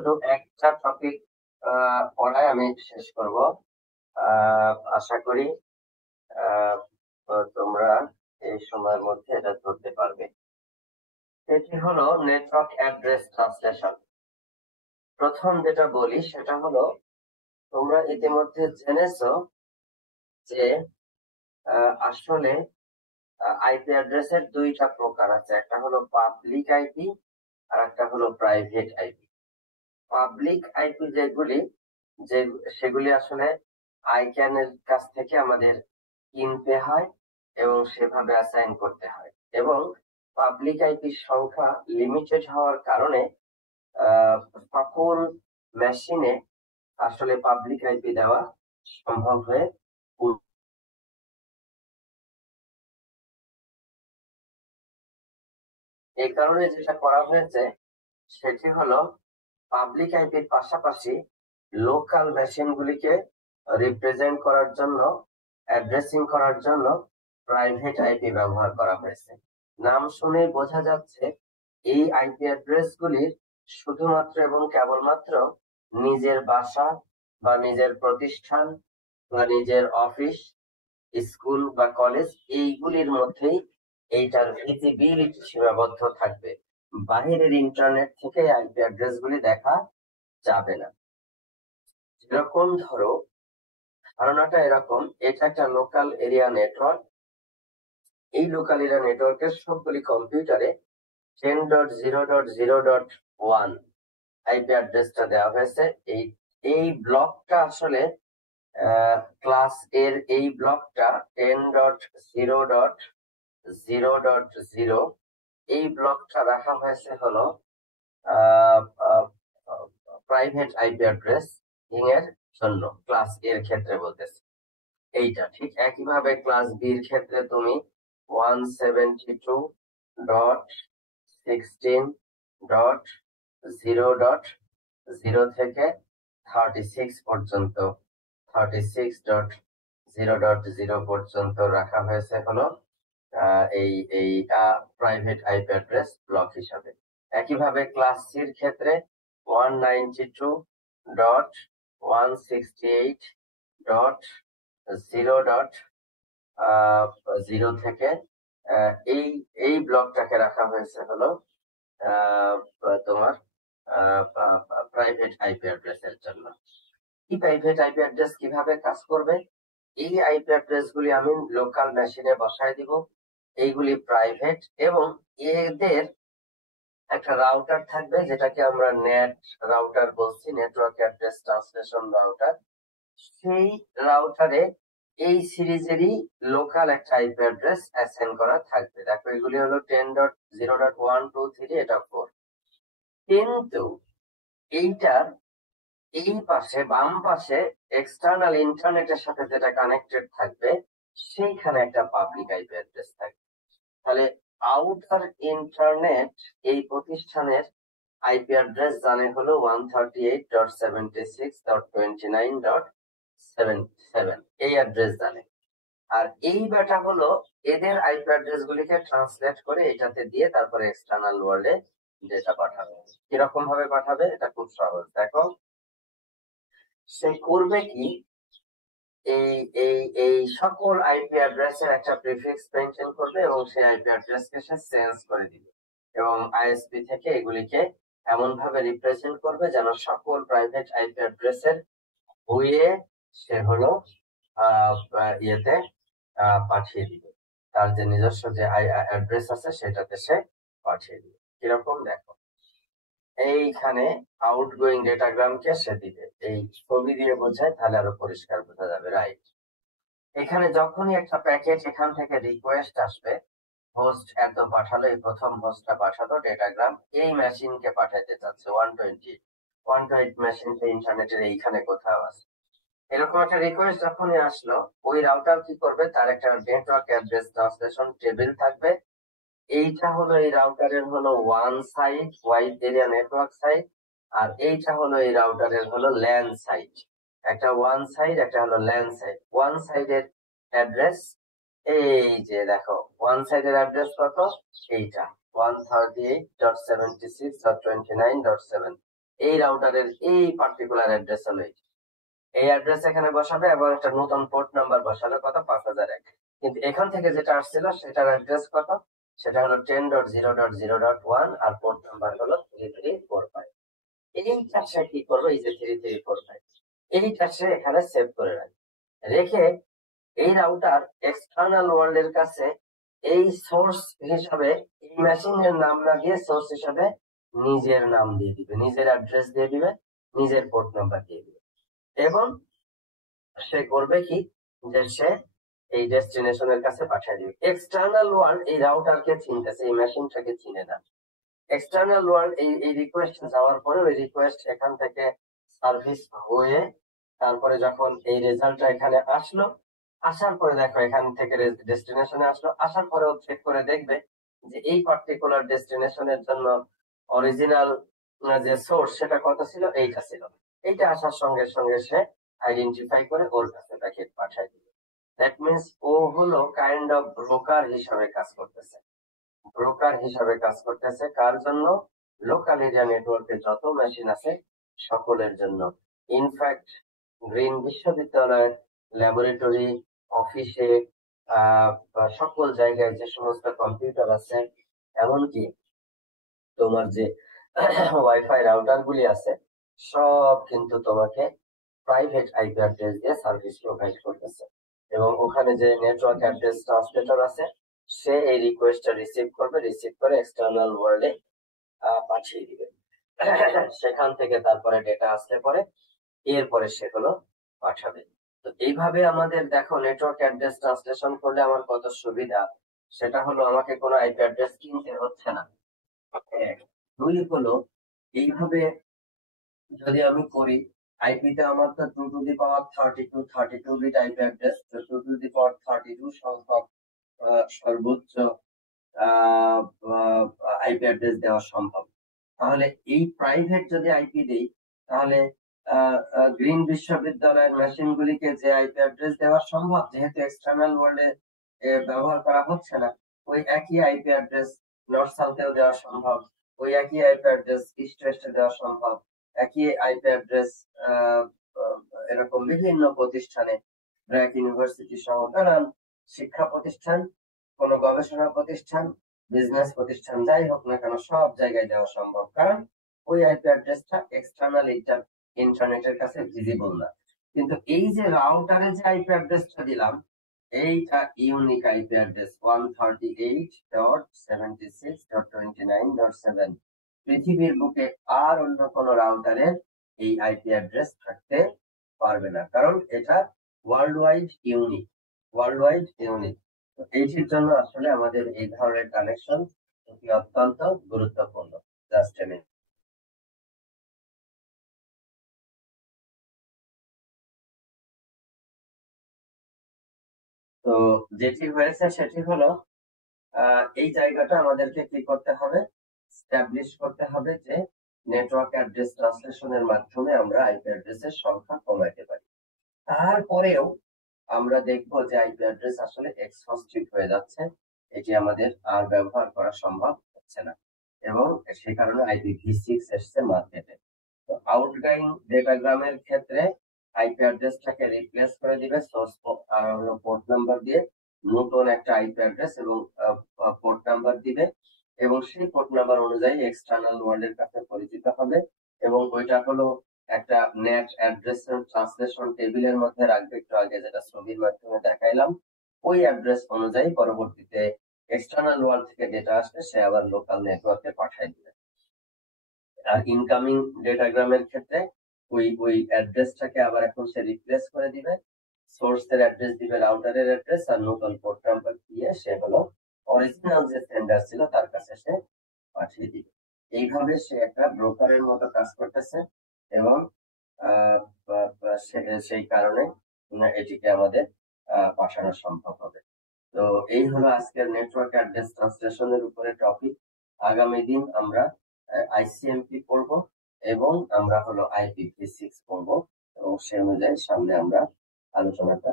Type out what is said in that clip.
শুধু একটা টপিক পড়ায় আমি শেষ করব। আশা করি তোমরা এই সময়ের মধ্যে এটা ধরতে পারবে। এটি হলো নেটওয়ার্ক অ্যাড্রেস ট্রান্সলেশন। প্রথম যেটা বলি সেটা হলো, তোমরা ইতিমধ্যে জেনেছো যে আসলে আইপি অ্যাড্রেসের দুইটা প্রকার আছে, একটা হলো পাবলিক আইপি আর একটা হলো প্রাইভেট আইপি। পাবলিক আইপি সেগুলি আসলে আইক্যানের কাছ থেকে আমাদের কিনতে হয় এবং সেভাবে অ্যাসাইন করতে হয়, এবং পাবলিক আইপির সংখ্যা লিমিটেড হওয়ার কারণে সকল মেশিনে আসলে পাবলিক আইপি দেওয়া সম্ভব হয়ে এই কারণে যেটা করা হয়েছে সেটি হলো পাবলিক আইপির পাশাপাশি লোকাল মেশিন গুলিকে রিপ্রেজেন্ট করার জন্য, অ্যাড্রেসিং করার জন্য প্রাইভেট আইপি ব্যবহার করা হয়েছে। নাম শুনে বোঝা যাচ্ছে এই আইপি অ্যাড্রেস গুলির শুধুমাত্র এবং কেবলমাত্র নিজের বাসা বা নিজের প্রতিষ্ঠান বা নিজের অফিস, স্কুল বা কলেজ, এইগুলির মধ্যেই এইটার ভিজিবিলিটি সীমাবদ্ধ থাকবে। বাহিরের ইন্টারনেট থেকে আইপি অ্যাড্রেস গুলি দেখা যাবে না। যেরকম ধরো, ধারণাটা এরকম, এটা একটা লোকাল এরিয়া নেটওয়ার্ক। এই লোকাল এরিয়া নেটওয়ার্কের সবগুলি কম্পিউটারে 10.0.0.1 আইপি অ্যাড্রেসটা দেওয়া হয়েছে। এই ব্লকটা আসলে ক্লাস এর এই ব্লকটা 10.0.0.0 এই ব্লকটা রাখা হয়েছে হলো প্রাইভেট আইপি অ্যাড্রেস এর জন্য, ক্লাস এর ক্ষেত্রে বলতেছি এইটা। ঠিক একইভাবে ক্লাস বি এর ক্ষেত্রে তুমি 172.16.0.0 থেকে 36 পর্যন্ত 36.0.0 পর্যন্ত রাখা হয়েছে হলো এই এই প্রাইভেট আইপি অ্যাড্রেস ব্লক হিসাবে। একইভাবে ক্লাস সির ক্ষেত্রে 192.168.0.0 থেকে এই ব্লকটাকে রাখা হয়েছে হলো তোমার প্রাইভেট আইপি অ্যাড্রেস এর জন্য। এই প্রাইভেট আইপি অ্যাড্রেস কিভাবে কাজ করবে? এই আইপি অ্যাড্রেস গুলি আমি লোকাল মেশিনে বসায় দিব, এইগুলি প্রাইভেট, এবং এদের একটা রাউটার থাকবে যেটাকে আমরা নেট রাউটার বলছি, নেটওয়ার্ক অ্যাড্রেস ট্রান্সলেশন রাউটার। সেই রাউটারে এই সিরিজেরই লোকাল একটা আইপি অ্যাড্রেস অ্যাসাইন করা থাকবে। দেখো এগুলি হলো 10.0.123, এটা 4। কিন্তু এইটার এই পাশে বাম পাশে এক্সটার্নাল ইন্টারনেটের সাথে যেটা কানেক্টেড থাকবে সেইখানে একটা পাবলিক আইপি অ্যাড্রেস থাকবে। তাহলে আউটার ইন্টারনেট এই প্রতিষ্ঠানের আইপি অ্যাড্রেস জানে হলো 138.76.29.77 এই অ্যাড্রেস জানে। আর এই বেটা হলো এদের আইপি অ্যাড্রেস গুলিকে ট্রান্সলেট করে এটাতে দিয়ে তারপরে এক্সটার্নাল ওয়ার্ল্ডে ডেটা পাঠাবে। কিরকম ভাবে পাঠাবে? এটা খুব সহজ। দেখো সে করবে কি, এই এই এই সকল আইপি অ্যাড্রেসের একটা প্রিফিক্স মেনটেন করবে এবং সেই আইপি অ্যাড্রেসকে সে চেঞ্জ করে দিবে, এবং আইএসপি থেকে এগুলিকে এমন ভাবে রিপ্রেজেন্ট করবে যেন সকল প্রাইভেট আইপি অ্যাড্রেসের হয়ে সে হলো ইয়েতে পাঠিয়ে দিবে, তার যে নিজস্ব যে অ্যাড্রেস আছে সেটাতে সে পাঠিয়ে দিবে। কিরকম দেখো, এইখানে আউটগোয়িং ডেটাগ্রামকে সে দিবে, এই ছবি দিয়ে বোঝায় তাহলে আরো পরিষ্কার বোঝা যাবে। রাইট, এখানে যখনই একটা প্যাকেট এখান থেকে রিকোয়েস্ট আসবে, হোস্ট এত পাঠালো, এই প্রথম হোস্টটা পাঠালো ডেটাগ্রাম এই মেশিনকে পাঠাতে চাচ্ছে 128 মেশিনটা ইন্টারনেটের এইখানে কোথাও আছে। এরকম একটা রিকোয়েস্ট যখনই আসলো, ওই রাউটার কি করবে, তার একটা নেটওয়ার্ক অ্যাড্রেস ট্রান্সলেশন টেবিল থাকবে। এইটা হলো এই রাউটারের হলো ওয়ান side, wide area network side, আর এইটা হলো এই রাউটারের হলো ল্যান সাইড। একটা ওয়ান সাইড, একটা হলো ল্যান সাইড। ওয়ান সাইডের অ্যাড্রেস এই যে দেখো, ওয়ান সাইডের অ্যাড্রেস কত? এইটা 138.76.29.7। এই রাউটারের এই পার্টিকুলার অ্যাড্রেস হলো এই অ্যাড্রেস এখানে বসাবে এবং একটা নতুন পোর্ট নাম্বার বসাবে কত 5001। কিন্তু এখান থেকে যেটা আসছিল সেটার অ্যাড্রেস কত, সেটা হলো 10.0.0.1 আর পোর্ট নাম্বার হলো 3345। এইটা সে কি করবে, এই যে 3345 এইটা সে এখানে সেভ করে রেখে এই রাউটার এক্সটার্নাল ওয়ার্ল্ড এর কাছে এই সোর্স হিসাবে এই মেশিনের নাম না দিয়ে সোর্স হিসাবে নিজের নাম দিয়ে দিবে, নিজের অ্যাড্রেস দিয়ে দিবে, নিজের পোর্ট নাম্বার দিয়ে দিবে। এবং সে করবে কি, যে সে এই ডেস্টিনেশনের কাছে পাঠিয়ে দিবে। এক্সটার্নাল ওয়ার্ল্ড এই রাউটারকে চিনতেছে, এই মেশিনটাকে চিনে না। এক্সটার্নাল ওয়ার্ল্ড এই রিকোয়েস্ট যাওয়ার পরে ওই রিকোয়েস্ট এখান থেকে সার্ভিস হয়ে তারপরে যখন এই রেজাল্টটা এখানে আসলো, আসার পরে দেখো এখান থেকে ডেস্টিনেশনে আসলো, আসার পরে ও চেক করে দেখবে যে এই পার্টিকুলার ডেস্টিনেশনের জন্য অরিজিনাল যে সোর্স সেটা কত ছিল, এইটা ছিল। এইটা আসার সঙ্গে সঙ্গে সে আইডেন্টিফাই করে ওর কাছে প্যাকেট পাঠায় দিবে। দ্যাট মিনস ও হলো কাইন্ড অফ ব্রোকার হিসাবে কাজ করতেছে। ব্রোকার হিসাবে কাজ করতেছে কার জন্য? লোকাল এরিয়া নেটওয়ার্কে যত মেশিন আছে সকলের জন্য। ইনফ্যাক্ট গ্রিন বিশ্ববিদ্যালয়ের ল্যাবরেটরি, অফিসে, সকল জায়গায় যে সমস্ত কম্পিউটার আছে, এমনকি তোমার যে ওয়াইফাই রাউটার গুলি আছে, সব কিন্তু তোমাকে প্রাইভেট আইপি অ্যাড্রেস দিয়ে সার্ভিস প্রোভাইড করতেছে। এবং ওখানে যে নেটওয়ার্ক অ্যাড্রেস ট্রান্সলেটর আছে, সে এই রিকোয়েস্টটা রিসিভ করবে, রিসিভ করে এক্সটার্নাল ওয়ার্ল্ডে পাঠিয়ে দিবে। সেখান থেকে তারপরে ডেটা আসলে পরে এরপরে সেগুলো পাঠাবে। তো এইভাবে আমাদের দেখো নেটওয়ার্ক অ্যাড্রেস ট্রান্সলেশন করলে আমার কত সুবিধা। সেটা হলো আমাকে কোনো আইপি অ্যাড্রেস কিনতে হচ্ছে না। দুই হলো এইভাবে যদি আমি করি, আইপি তে আমার তো 2 to the power 32 bit IP address, তো 2 টু দি পাওয়ার 32 সংখ্যক সর্বোচ্চ আইপি অ্যাড্রেস দেওয়া সম্ভব। তাহলে এই প্রাইভেট যদি আইপি দেই, তাহলে গ্রিন বিশ্ববিদ্যালয়ের মেশিন গুলিকে যে আইপি অ্যাড্রেস দেওয়া সম্ভব, যেহেতু এক্সটার্নাল ওয়ার্ল্ডে ব্যবহার করা হচ্ছে না, ওই একই আইপি অ্যাড্রেস নর্থ সাউথেও দেওয়া সম্ভব, ওই একই আইপি অ্যাড্রেস ইস্ট ওয়েস্টে দেওয়া সম্ভব, একই আইপি অ্যাড্রেস এরকম বিভিন্ন প্রতিষ্ঠানে, ব্র্যাক ইউনিভার্সিটি সহ নানান শিক্ষা প্রতিষ্ঠান, কোনো গবেষণা প্রতিষ্ঠান, বিজনেস প্রতিষ্ঠান, যাই হোক না কেন সব জায়গায় দেওয়া সম্ভব, কারণ ওই আইপি অ্যাড্রেসটা এক্সটার্নাল ইন্টারনেটের কাছে ভিজিবল না। কিন্তু এই যে রাউটারে যে আইপি অ্যাড্রেসটা দিলাম, এইটা ইউনিক আইপি অ্যাড্রেস 138.76.29.7। পৃথিবীর বুকে আর অন্য কোন রাউটারের এই আইপি অ্যাড্রেস থাকতে পারবে না, কারণ এটা ওয়ার্ল্ড ওয়াইড ইউনিক। তো এইটির জন্য আসলে আমাদের এই ধরনের কানেকশন অত্যন্ত গুরুত্বপূর্ণ। Just a minute. তো যেটি হয়েছে সেটি হলো এই জায়গাটা আমাদেরকে কি করতে হবে, স্টাবলিশ করতে হবে যে নেটওয়ার্ক অ্যাড্রেস ট্রান্সলেশনের মাধ্যমে আমরা আইপি অ্যাড্রেসের সংখ্যা কমাতে পারি। তারপরেও আমরা দেখব যে আইপি অ্যাড্রেস আসলে এক্সহস্টিভ হয়ে যাচ্ছে, এটি আমাদের আর ব্যবহার করা সম্ভব হচ্ছে না, এবং সেই কারণে IPv6 এসছে মার্কেটে। তো আউটগোয়িং ডেটাগ্রামের ক্ষেত্রে আইপি অ্যাড্রেসটাকে রিপ্লেস করে দিবে সোর্স পোর্ট নাম্বার দিয়ে, নতুন একটা আইপি অ্যাড্রেস এবং পোর্ট নাম্বার দিবে, এবং সেই পোর্ট নাম্বার অনুযায়ী এক্সটার্নাল ওয়ার্ল্ড এর কাছে পরিচিত হবে, এবং ওইটা হলো একটা নেট অ্যাড্রেস ট্রান্সলেশন টেবিলের মধ্যে রাখবে, একটু আগে যেটা ছবির মাধ্যমে দেখাইলাম। ওই অ্যাড্রেস অনুযায়ী পরবর্তীতে এক্সটার্নাল ওয়ার্ল্ড থেকে ডেটা আসবে, সে আবার লোকাল নেটওয়ার্কে পাঠিয়ে দিবে। আর ইনকামিং ডেটাগ্রামের ক্ষেত্রে ওই অ্যাড্রেসটাকে আবার এখন সে রিপ্লেস করে দিবে, সোর্সের অ্যাড্রেস দিবে, রাউটারের অ্যাড্রেস, আর নতুন পোর্ট নাম্বার দিয়ে সে হলো অরিজিনাল যে সেন্ডার ছিল তার কাছে সে পাঠিয়ে দিবে। এইভাবে সে একটা ব্রোকারের মতো কাজ করতেছে, এবং সেই কারণে এটিকে আমাদের পাঠানো সম্ভব হবে। তো এই হলো আজকের নেটওয়ার্ক অ্যাড্রেস ট্রান্সলেশনের উপরে টপিক। আগামী দিন আমরা ICMP পড়বো, এবং আমরা হলো IPv6 পড়বো, এবং সে অনুযায়ী সামনে আমরা আলোচনাটা